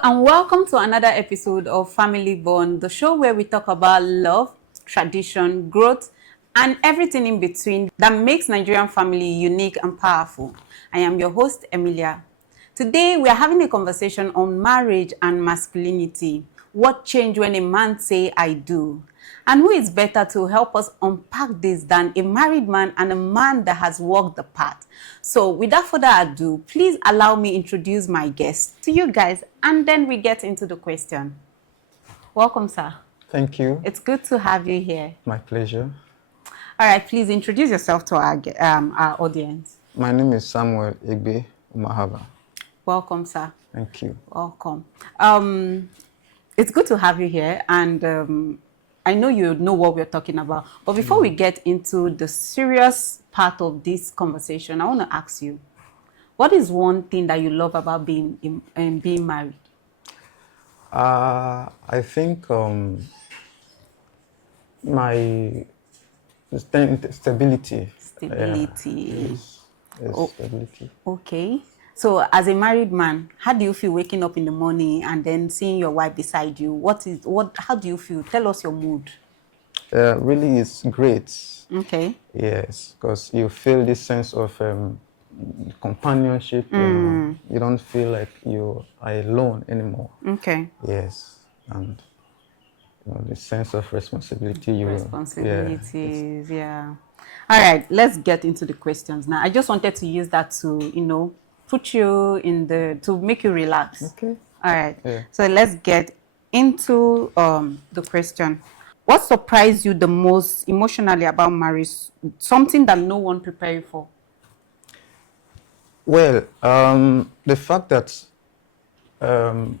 Hello and welcome to another episode of Family Bond, the show where we talk about love, tradition, growth, and everything in between that makes Nigerian family unique and powerful. I am your host, Emilia. Today we are having a conversation on marriage and masculinity. What changed when a man say I do? And who is better to help us unpack this than a married man and a man that has walked the path? So without further ado, please allow me introduce my guests to you guys and then we get into the question. Welcome, sir. Thank you. It's good to have you here. My pleasure. All right, please introduce yourself to our audience. My name is Samuel Igbe Umahaba. Welcome, sir. Thank you. Welcome. It's good to have you here, and I know you know what we're talking about. But before we get into the serious part of this conversation, I want to ask you, what is one thing that you love about being married? I think my stability. Stability. Stability. Okay. So as a married man, how do you feel waking up in the morning and then seeing your wife beside you? How do you feel? Tell us your mood. Really, it's great. Okay. Yes, because you feel this sense of companionship. You don't feel like you are alone anymore. Okay. Yes, and the sense of responsibility. Responsibilities, yeah. All right, let's get into the questions now. I just wanted to use that to, put you to make you relax. Okay. All right. Yeah. So let's get into the question. What surprised you the most emotionally about marriage? Something that no one prepared you for? Well, the fact that the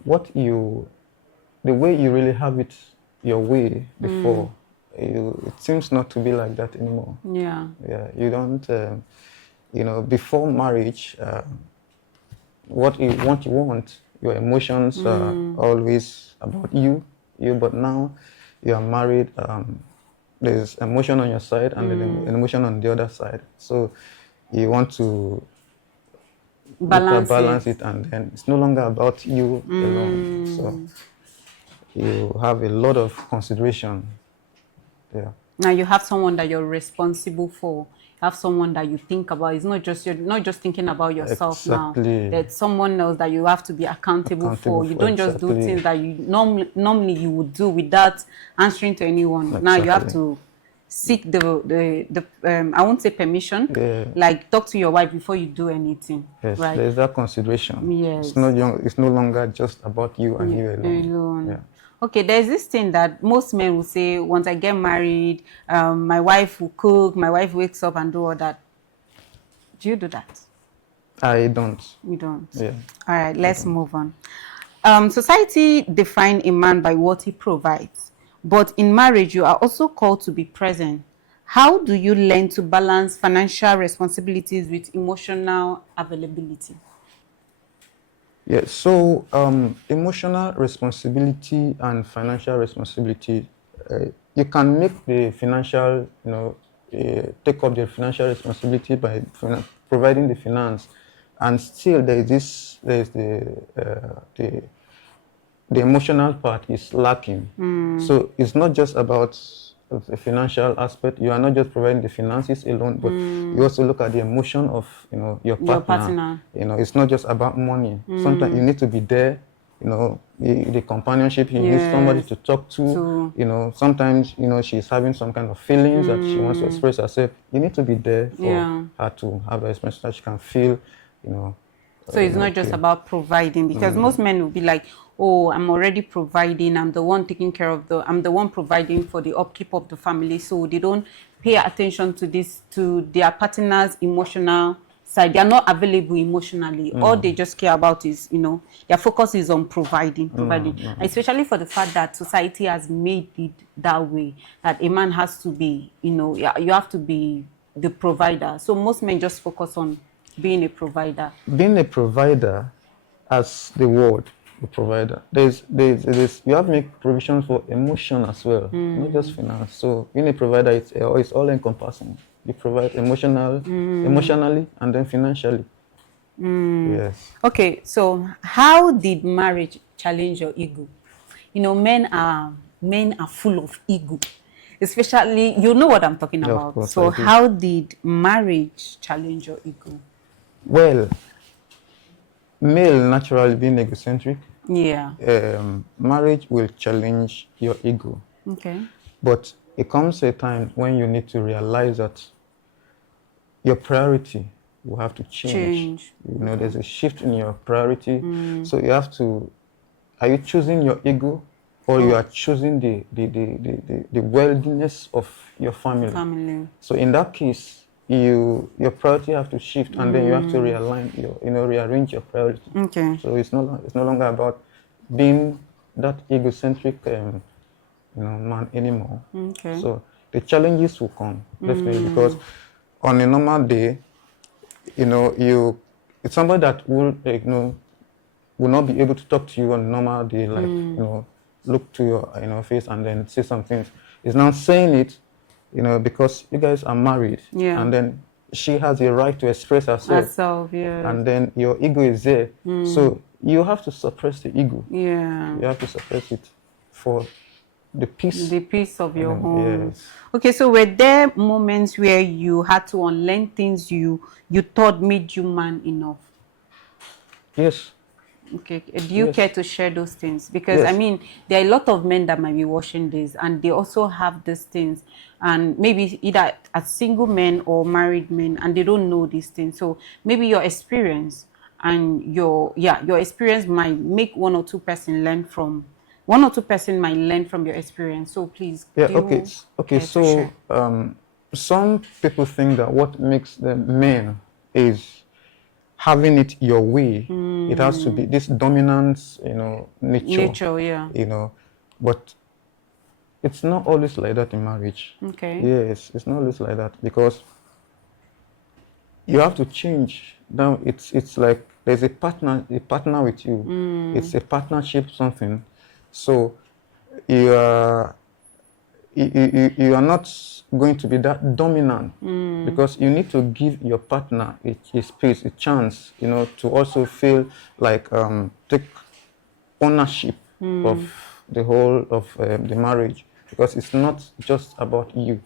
way you really have it your way before, it seems not to be like that anymore. Yeah. Yeah, you don't, before marriage, what you want, your emotions are always about you, but now you are married, there's emotion on your side and then an emotion on the other side. So you want to balance it, and then it's no longer about you alone. So you have a lot of consideration. Yeah. Now you have someone that you're responsible for. You have someone that you think about. You're not just thinking about yourself now. There's someone else that you have to be accountable for. You don't just do things that you normally you would do without answering to anyone. Exactly. Now you have to seek the I won't say permission. Yeah. Like talk to your wife before you do anything. Yes, right? There's that consideration. Yes. It's no longer just about you and you alone. Yeah. Okay, there's this thing that most men will say, once I get married, my wife will cook, my wife wakes up and do all that. Do you do that? I don't. You don't? Yeah. All right, let's move on. Society defines a man by what he provides. But in marriage, you are also called to be present. How do you learn to balance financial responsibilities with emotional availability? Yeah, so emotional responsibility and financial responsibility, you can make the financial, take up the financial responsibility by providing the finance, and still there's the emotional part is lacking. So it's not just about the financial aspect. You are not just providing the finances alone, but you also look at the emotion of your partner. It's not just about money. Sometimes you need to be there. The companionship. You need somebody to talk to. Sometimes she's having some kind of feelings that she wants to express herself. You need to be there for her to have the experience that she can feel. So it's not just about providing, because most men will be like, oh, I'm already providing, I'm the one taking care of I'm the one providing for the upkeep of the family. So they don't pay attention to their partner's emotional side. They are not available emotionally. All they just care about is, their focus is on providing. Especially for the fact that society has made it that way, that a man has to be, you have to be the provider. So most men just focus on being a provider. Being a provider, as the word, a provider, there's you have to make provision for emotion as well, not just finance. So being a provider, it's all encompassing. You provide emotionally and then financially. Yes. Okay, so how did marriage challenge your ego? You know, men are full of ego, especially you know what I'm talking Yeah, of about. course I So do. how did marriage challenge your ego? Well, male naturally being egocentric, Yeah. marriage will challenge your ego. Okay. But it comes a time when you need to realize that your priority will have to change. Change. You know, Okay. there's a shift in your priority. So you have to, are you choosing your ego, or you Oh, are choosing the worldliness of your family? family. So in that case, your priority have to shift, and then you have to realign rearrange your priority. Okay. So it's no longer about being that egocentric man anymore. Okay. So the challenges will come definitely, because on a normal day, it's somebody that will will not be able to talk to you on a normal day, like look to your face and then say some things. He's now saying it, because you guys are married, Yeah. and then she has a right to express herself, Myself. Yes. and then your ego is there. So you have to suppress the ego. Yeah. You have to suppress it for the peace. The peace of And your then, home. yes, Okay, so were there moments where you had to unlearn things you thought made you man enough? yes, Okay, do you care yes, to share those things? Because I yes. mean, there are a lot of men that might be watching this, and they also have these things, and maybe either as single men or married men, and they don't know these things. So maybe your experience and your experience might make one or two person might learn from your experience. So please, Yeah, do okay, you okay. care to share? So, some people think that what makes them men is having it your way. It has to be this dominance, nature, Nature, yeah. you know. But it's not always like that in marriage. Okay. Yes, it's not always like that, because you have to change. Now it's like there's a partner with you. It's a partnership, something. So you are you are not going to be that dominant, because you need to give your partner a space, a chance, to also feel like take ownership of the whole of the marriage, because it's not just about you.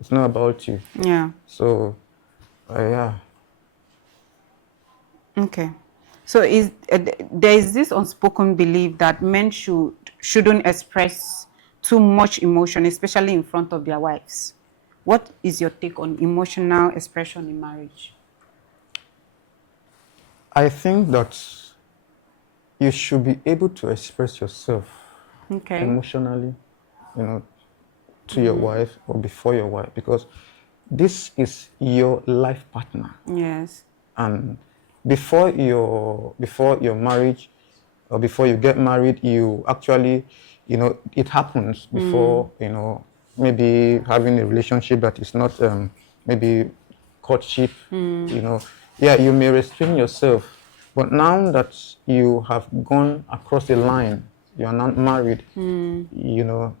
It's not about you. Yeah. So, yeah. Okay. So there is this unspoken belief that men shouldn't express too much emotion, especially in front of their wives. What is your take on emotional expression in marriage? I think that you should be able to express yourself Okay. emotionally, you know, to your wife or before your wife, because this is your life partner. Yes. And before your marriage, or before you get married, you actually, it happens before, maybe having a relationship that is not maybe courtship. Yeah, you may restrain yourself, but now that you have gone across the line, you are not married,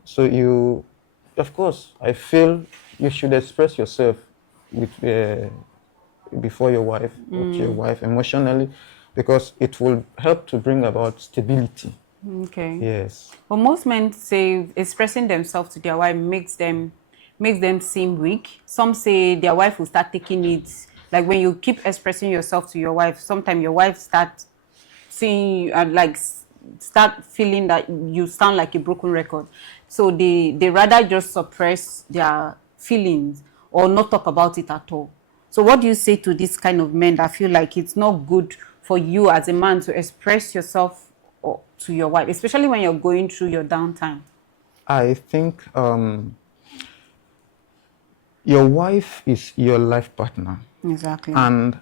so of course, I feel you should express yourself with before your wife or to your wife emotionally, because it will help to bring about stability. Okay. Yes. But most men say expressing themselves to their wife makes them seem weak. Some say their wife will start taking it like when you keep expressing yourself to your wife. Sometimes your wife start seeing you and start feeling that you sound like a broken record. So they rather just suppress their feelings or not talk about it at all. So what do you say to this kind of men that feel like it's not good for you as a man to express yourself to your wife, especially when you're going through your downtime? I think your wife is your life partner, Exactly. and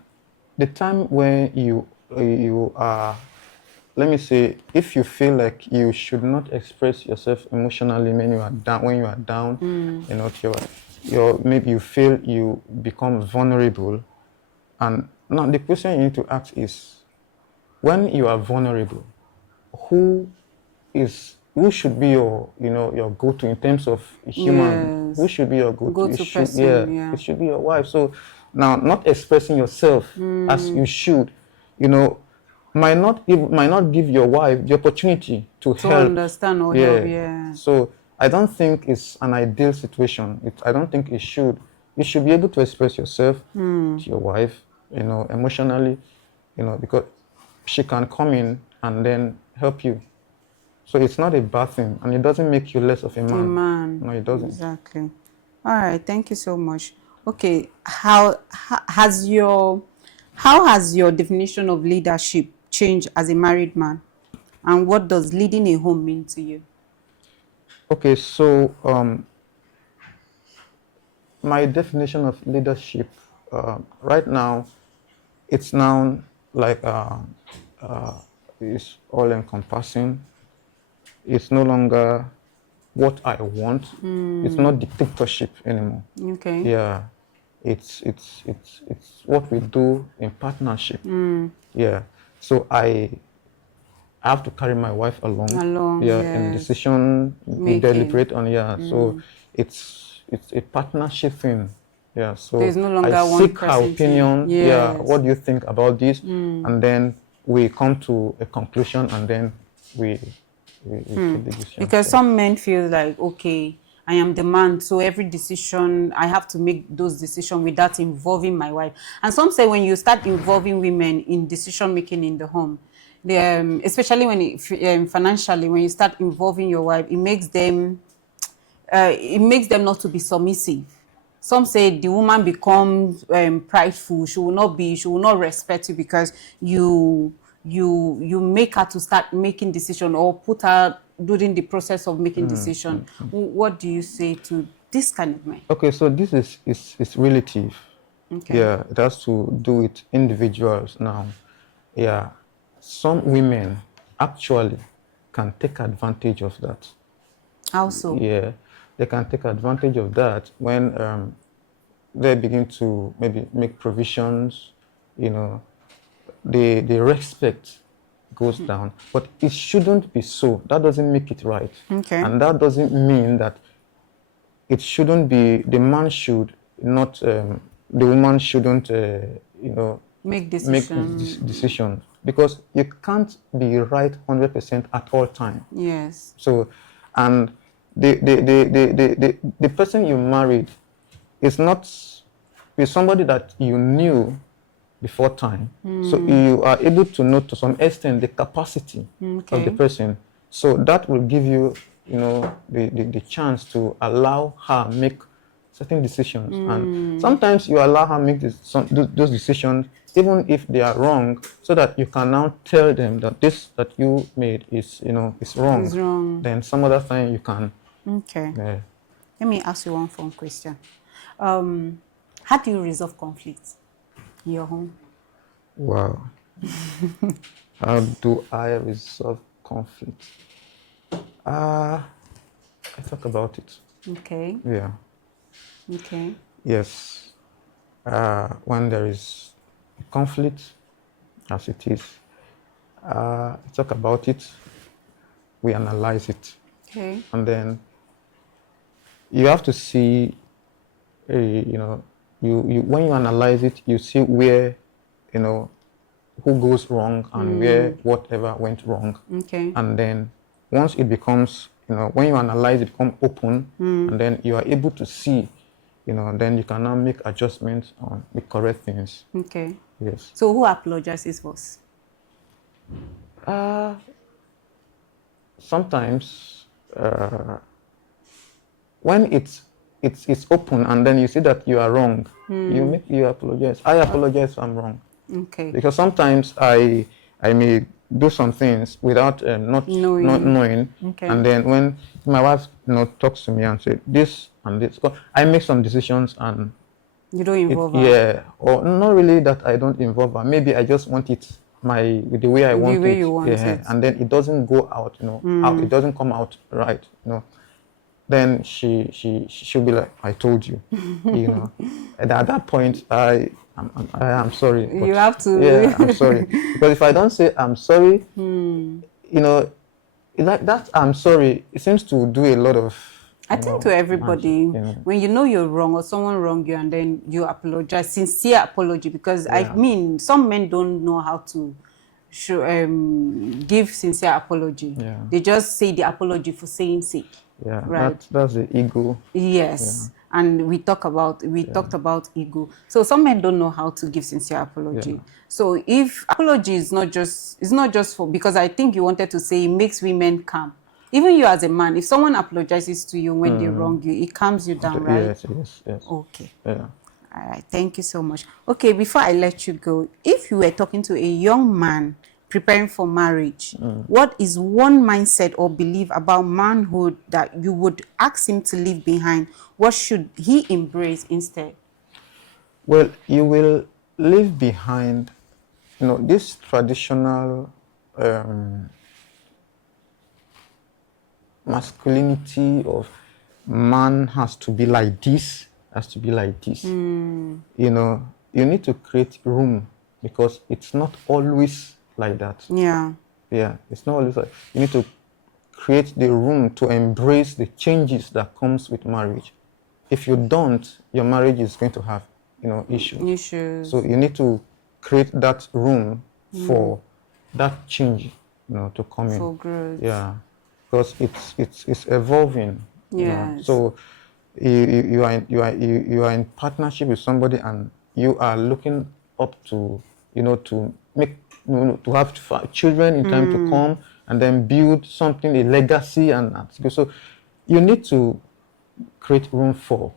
the time when you are, let me say, if you feel like you should not express yourself emotionally when you are down, to maybe you feel you become vulnerable. And now the question you need to ask is, when you are vulnerable, who who should be your go-to in terms of human? Who Yes. should be your go-to? Go-to person, It yeah. should be your wife. So Now, not expressing yourself as you should, you know, might not give your wife the opportunity to help. Understand or help, yeah. So I don't think it's an ideal situation. I don't think it should. You should be able to express yourself to your wife, you know, emotionally, you know, because she can come in and then help you. So it's not a bad thing, and it doesn't make you less of a man. A man. No, it doesn't. Exactly. All right. Thank you so much. Okay. How has your definition of leadership changed as a married man, and what does leading a home mean to you? Okay, so my definition of leadership right now, it's now like it's all encompassing. It's no longer what I want. It's not dictatorship anymore. Okay. Yeah, it's what we do in partnership. Yeah, so I have to carry my wife along. Yeah, in decision we deliberate on. Yeah, so it's a partnership thing. Yeah, so there's no longer I one seek her opinion. Yes. Yeah, what do you think about this? And then we come to a conclusion, and then we take the decision. Because some men feel like, okay, I am the man, so every decision I have to make those decisions without involving my wife. And some say when you start involving women in decision making in the home, especially when financially, when you start involving your wife, it makes them not to be submissive. Some say the woman becomes prideful. She will not respect you because you make her to start making decision, or put her during the process of making decision. What do you say to this kind of man? Okay, so this is relative. Okay. Yeah, it has to do with individuals now. Yeah, some women actually can take advantage of that. How so? Yeah, they can take advantage of that when they begin to maybe make provisions, you know, the respect goes down. But it shouldn't be so. That doesn't make it right. Okay. And that doesn't mean that it shouldn't be, the man should not, the woman shouldn't, you know, make decisions. Because you can't be right 100% at all times. Yes. So, and the person you married is not is somebody that you knew before time. So you are able to know to some extent the capacity of the person. So that will give you, you know, the chance to allow her make certain decisions. And sometimes you allow her make those decisions even if they are wrong, so that you can now tell them that this that you made is, you know, is wrong. It's wrong. Then some other time you can. Okay. Let me ask you one fun question. How do you resolve conflicts in your home? Wow. How do I resolve conflict? I talk about it. Okay. Yeah. Okay. Yes. When there is conflict, as it is, talk about it, we analyze it. Okay. And then you have to see, you know, you when you analyze it, you see where, you know, who goes wrong and where whatever went wrong. Okay. And then once it becomes, you know, when you analyze it, become open, and then you are able to see, you know, then you can now make adjustments on the correct things. Okay. Yes. So who apologizes first? Sometimes when it's open and then you see that you are wrong, you apologize. I apologize if I'm wrong. Okay. Because sometimes I may do some things without not knowing. Okay. And then when my wife, you know, talks to me and say this and this, I make some decisions and you don't involve her. Yeah, or not really that I don't involve her. Maybe I just want it the way I want it. The way you want it. And then it doesn't go out, you know, out, it doesn't come out right, you know. Then she'll be like, I told you, you know. And at that point, I am sorry. You have to. Yeah, I'm sorry. Because if I don't say I'm sorry, you know, like that I'm sorry, it seems to do a lot of I think to everybody, when you know you're wrong or someone wronged you and then you apologize, sincere apology, because I mean, some men don't know how to give sincere apology. Yeah. They just say the apology for saying sake. Yeah, right. that's the ego. Yes. And we talked about ego. So some men don't know how to give sincere apology. Yeah. So if apology is not just, it's not just for, because I think you wanted to say it makes women calm. Even you as a man, if someone apologizes to you when they wrong you, it calms you down, right? Yes. Okay. Yeah. All right. Thank you so much. Okay, before I let you go, if you were talking to a young man preparing for marriage, what is one mindset or belief about manhood that you would ask him to leave behind? What should he embrace instead? Well, you will leave behind, this traditional masculinity of man has to be like this, has to be like this. You need to create room because it's not always like that. Yeah, It's not always like, you need to create the room to embrace the changes that comes with marriage. If you don't, your marriage is going to have, issues. So you need to create that room for that change, to come in. for growth. Yeah, because it's evolving. Yes. So you are in partnership with somebody, and you are looking up to, to make, to have children in time to come, and then build something, a legacy, and so you need to create room for,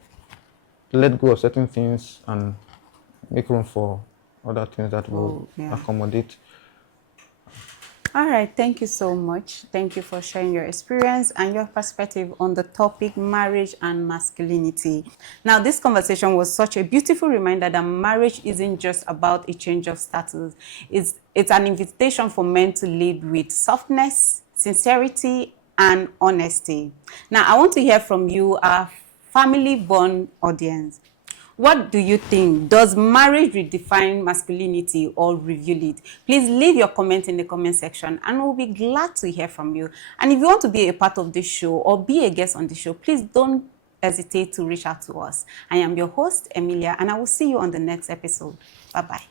let go of certain things and make room for other things that will accommodate. All right, thank you so much. Thank you for sharing your experience and your perspective on the topic marriage and masculinity. Now, this conversation was such a beautiful reminder that marriage isn't just about a change of status. It's an invitation for men to lead with softness, sincerity, and honesty. Now, I want to hear from you, our family-born audience. What do you think? Does marriage redefine masculinity or reveal it? Please leave your comment in the comment section and we'll be glad to hear from you. And if you want to be a part of this show or be a guest on the show, please don't hesitate to reach out to us. I am your host, Emilia, and I will see you on the next episode. Bye-bye.